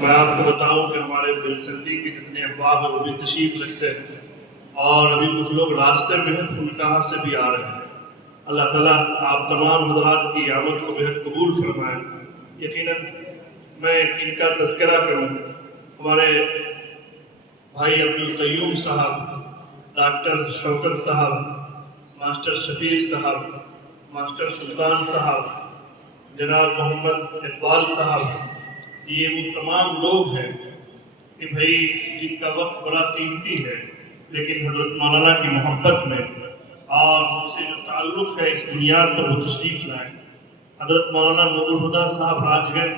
میں آپ کو بتاؤں کہ ہمارے بلسندی کے جتنے احباب ہیں وہ بھی تشریف رکھتے ہیں، اور ابھی کچھ لوگ راستے میں ہیں، کہاں سے بھی آ رہے ہیں۔ اللہ تعالیٰ آپ تمام حضرات کی آمد کو بہت قبول فرمائے۔ یقیناً میں ان کا تذکرہ کروں، ہمارے بھائی عبدالقیوم صاحب، ڈاکٹر شوکت صاحب، ماسٹر شفیع صاحب، ماسٹر سلطان صاحب، جناب محمد اقبال صاحب، یہ وہ تمام لوگ ہیں کہ بھائی جن کا وقت بڑا قیمتی ہے، لیکن حضرت مولانا کی محبت میں اور ان سے جو تعلق ہے اس بنیاد پر وہ تشریف لائے۔ حضرت مولانا نور الہدیٰ صاحب راج گنج،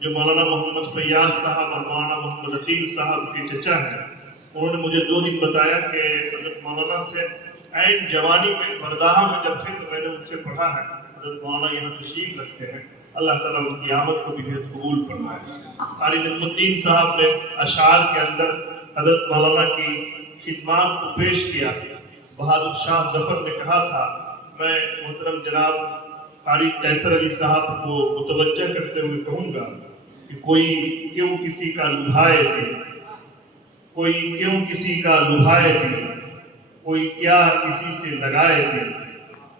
جو مولانا محمد فیاض صاحب اور مولانا محمد رفیق صاحب کے چچا ہیں، انہوں نے مجھے 2 دن بتایا کہ حضرت مولانا سے عین جوانی میں برداہا میں جب تھے تو میں نے ان سے پڑھا ہے۔ حضرت مولانا یہاں تشریف رکھتے ہیں، اللہ تعالیٰ ان کی آمد کو بھی بہت قبول فرمائے۔ قاری نجم الدین صاحب نے اشعار کے اندر حضرت مولانا کی خدمات کو پیش کیا۔ بہادر شاہ ظفر نے کہا تھا، میں محترم جناب قاری قیصر علی صاحب کو متوجہ کرتے ہوئے کہوں گا کہ کوئی کیوں کسی کا لبھائے دل، کوئی کیوں کسی کا لبھائے دل، کوئی کیا کسی سے لگائے دل،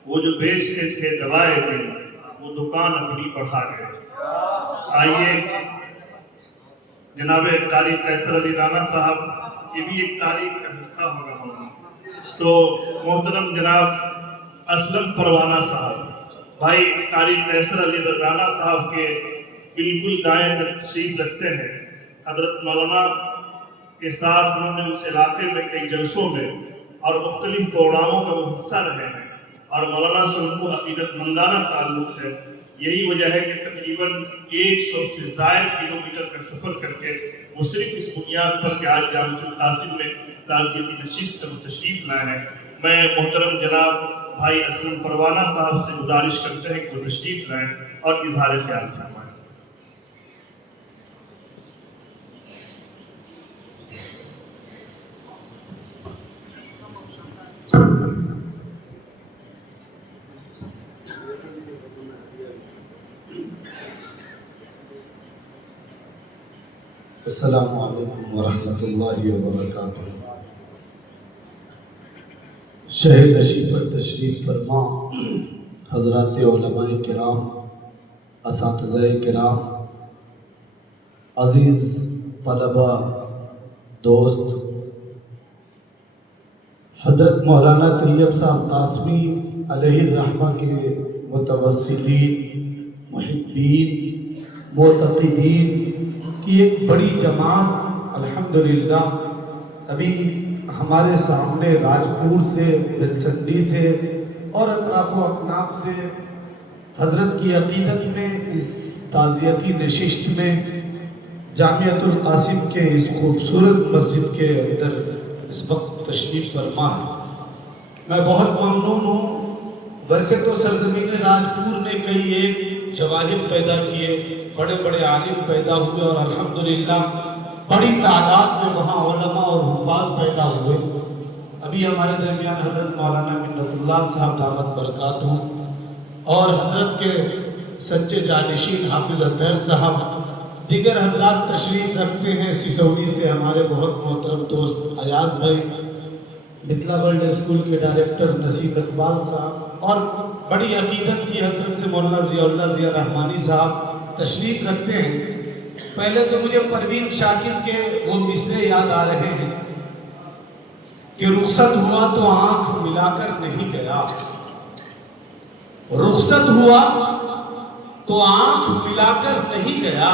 وہ جو بیچتے تھے دوائے دل، وہ دکان اپنی بڑھا گئے۔ آئیے جناب قاری قیصر علی رانا صاحب، یہ بھی ایک تاریخ کا حصہ ہوگا ہوگا۔ تو محترم جناب اسلم پروانہ صاحب، بھائی قاری قیصر علی رانا صاحب کے بالکل دائیں تشریف رکھتے ہیں۔ حضرت مولانا کے ساتھ انہوں نے اس علاقے میں کئی جلسوں میں اور مختلف پروگراموں کا وہ حصہ رہے ہیں، اور مولانا سے ان کو عقیدت مندانہ تعلق ہے۔ یہی وجہ ہے کہ تقریباً 100 سے زائد کلومیٹر کا سفر کر کے وہ صرف اس بنیاد پر کہ آج جامعۃ القاسم میں تعزیتی نشست پر تشریف لائے ہیں۔ میں محترم جناب بھائی اسلم پروانہ صاحب سے گزارش کرتے ہیں کہ وہ تشریف لائیں اور اظہار خیال فرمائیں۔ السلام علیکم ورحمۃ اللہ وبرکاتہ۔ شہر نشین پر تشریف فرما حضرات علماء کرام، اساتذہ کرام، عزیز طلبہ، دوست، حضرت مولانا طیب صاحب قاسمی علیہ الرحمہ کے متوسلین، محبین، معتقدین کی ایک بڑی جماعت الحمدللہ ابھی ہمارے سامنے راجپور سے، بلسندی سے اور اطراف و اکناف سے حضرت کی عقیدت میں اس تعزیتی نشست میں جامعۃ القاسم کے اس خوبصورت مسجد کے اندر اس وقت تشریف فرما ہے۔ میں بہت ممنون ہوں۔ ویسے تو سرزمین راجپور نے کئی ایک جواہر پیدا کیے، بڑے بڑے عالم پیدا ہوئے، اور الحمدللہ بڑی تعداد میں وہاں علماء اور حفاظ پیدا ہوئے۔ ابھی ہمارے درمیان حضرت مولانا منت اللہ صاحب دامت برکاتہ اور حضرت کے سچے جانشین حافظ اطہر صاحب، دیگر حضرات تشریف رکھتے ہیں۔ سسولی سے ہمارے بہت محترم دوست ایاز بھائی، متھلا ورلڈ اسکول کے ڈائریکٹر نصیب اقبال صاحب، اور بڑی عقیدت کی حضرت سے مولانا ضیاء اللہ ضیاء رحمانی صاحب تشریف رکھتے ہیں۔ پہلے تو مجھے پروین شاکر کے وہ مصرے یاد آ رہے ہیں کہ رخصت ہوا تو آنکھ ملا کر نہیں گیا، رخصت ہوا تو آنکھ ملا کر نہیں گیا،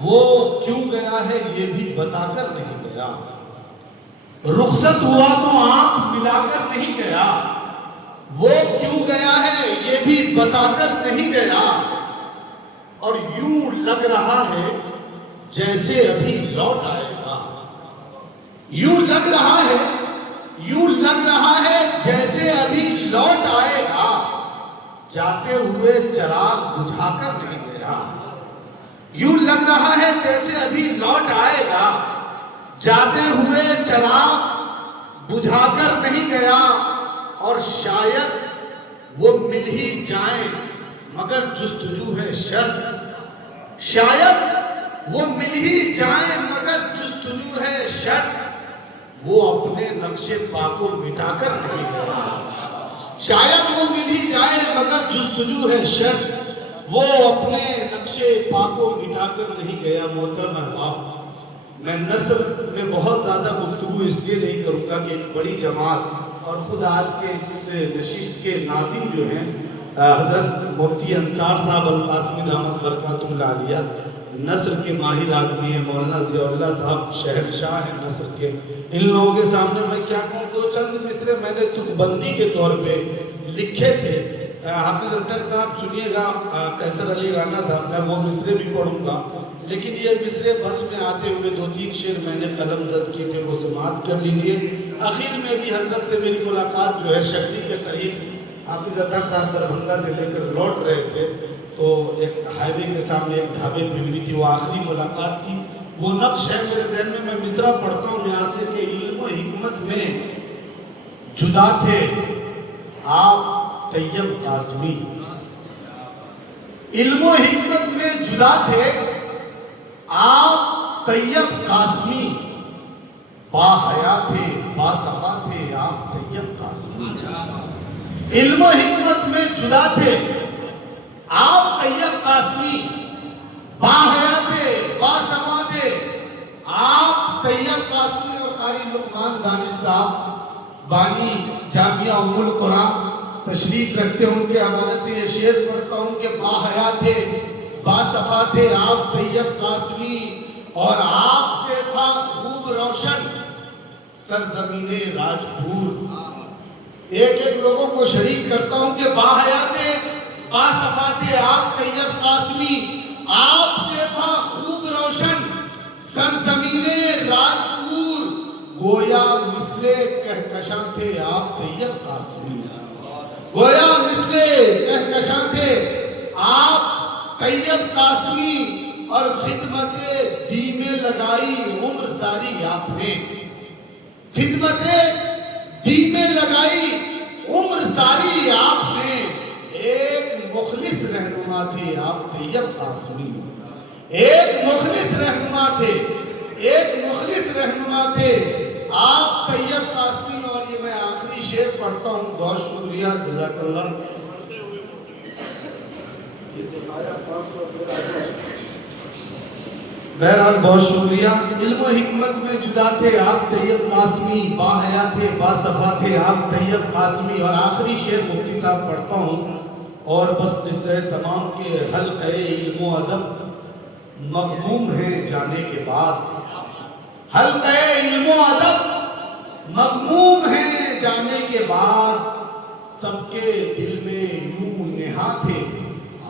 وہ کیوں گیا ہے یہ بھی بتا کر نہیں گیا۔ رخصت ہوا تو آنکھ ملا کر نہیں گیا، وہ کیوں گیا ہے یہ بھی بتا کر نہیں گیا، اور یوں لگ رہا ہے جیسے ابھی لوٹ آئے گا، یوں لگ رہا ہے، یوں لگ رہا ہے جیسے ابھی لوٹ آئے گا، جاتے ہوئے چراغ بجھا کر نہیں گیا، یوں لگ رہا ہے جیسے ابھی لوٹ آئے گا، جاتے ہوئے چراغ بجھا کر نہیں گیا، اور شاید وہ مل ہی جائیں مگر جستجو ہے شرط، شاید وہ مل ہی جائیں مگر جستجو ہے شرط، وہ اپنے نقش پا کو مٹا کر نہیں گیا۔ شاید وہ مل ہی جائے مگر جستجو ہے شرط، وہ اپنے نقش پا کو مٹا کر نہیں گیا۔ محترم احباب، میں نثر میں بہت زیادہ گفتگو اس لیے نہیں کروں گا کہ ایک بڑی جماعت اور خود آج کے اس نشست کے ناظم جو ہیں حضرت مفتی انصار صاحب القاسمی رحمت برکاتہ اللہ علیہ نثر کے ماہر آدمی ہیں، مولانا ضیاء اللہ صاحب شہنشاہ ہیں نثر کے۔ ان لوگوں کے سامنے میں کیا کہوں، دو چند مصرے میں نے تک بندی کے طور پہ لکھے تھے۔ حافظ اختر صاحب سنیے گا، قیصر علی رانا صاحب، میں وہ مصرے بھی پڑھوں گا، لیکن یہ مصرے بس میں آتے ہوئے دو تین شعر میں نے قلم زد کیے تھے، وہ سماعت کر لیجئے۔ آخر میں بھی حضرت سے میری ملاقات جو ہے شکلی کے قریب حافظ اختر صاحب دربھنگہ سے لے کر لوٹ رہے تھے، تو ایک ہائی وے کے سامنے ایک ڈھابے پہ ہوئی تھی، وہ آخری ملاقات تھی۔ وہ نقش ہے میرے ذہن میں، میں مصرع پڑھتا ہوں یہاں سے کہ علم و حکمت میں جدا تھے آپ طیب قاسمی، علم و حکمت میں جدا تھے آپ طیب قاسمی، با حیا تھے با صفا تھے آپ طیب قاسمی۔ علم و حکمت میں جدا تھے آپ طیب قاسمی، با حیا تھے با صفا تھے آپ طیب قاسمی۔ اور قاری لقمان دانش صاحب بانی جامعہ ام القرآن تشریف رکھتے ہیں، ان کے حوالے سے یہ شعر پڑھتا ہوں کہ با حیا تھے با صفا تھے آپ طیب قاسمی، اور آپ سے تھا خوب روشن سرزمین راجپور۔ ایک ایک لوگوں کو شریک کرتا ہوں کہ با حیا تھے با صفا تھے آپ طیب قاسمی، آپ سے تھا خوب روشن سرزمین راجپور، گویا مثل کہکشاں تھے آپ طیب قاسمی، گویا مثل کہکشاں تھے آپ طیب قاسمی۔ اور خدمت دین میں لگائی عمر ساری آپ نے، خدمت دین میں لگائی عمر ساری آپ نے، ایک مخلص رہنما تھے آپ طیب قاسمی، ایک مخلص رہنما تھے، ایک مخلص رہنما تھے آپ طیب قاسمی۔ اور یہ میں آخری شعر پڑھتا ہوں، بہت شکریہ، جزاک اللہ۔ بہرحال بہت شکریہ۔ علم و حکمت میں جدا تھے آپ طیب قاسمی، با حیا تھے با صفا تھے آپ طیب قاسمی۔ اور آخری شعر مفتی صاحب پڑھتا ہوں، اور بس اس سے تمام کے حلقہ علم و ادب مغموم ہیں جانے کے بعد، حلقہ علم و ادب مغموم ہیں جانے کے بعد، سب کے دل میں یوں نہا تھے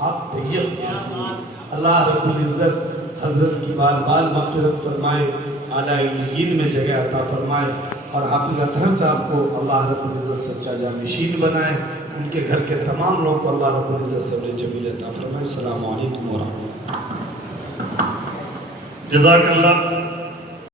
آپ طیب قاسمی۔ اللہ رب العزت حضرت کی بال بال مغفرت فرمائے، اعلیٰ علیین میں جگہ عطا فرمائے، اور حافظ اطہر صاحب کو اللہ رب العزت سچا جانشین بنائے، ان کے گھر کے تمام لوگوں کو اللہ رب العزت صبر جمیل عطا فرمائے۔ السلام علیکم ورحمۃ اللہ۔ جزاک اللہ۔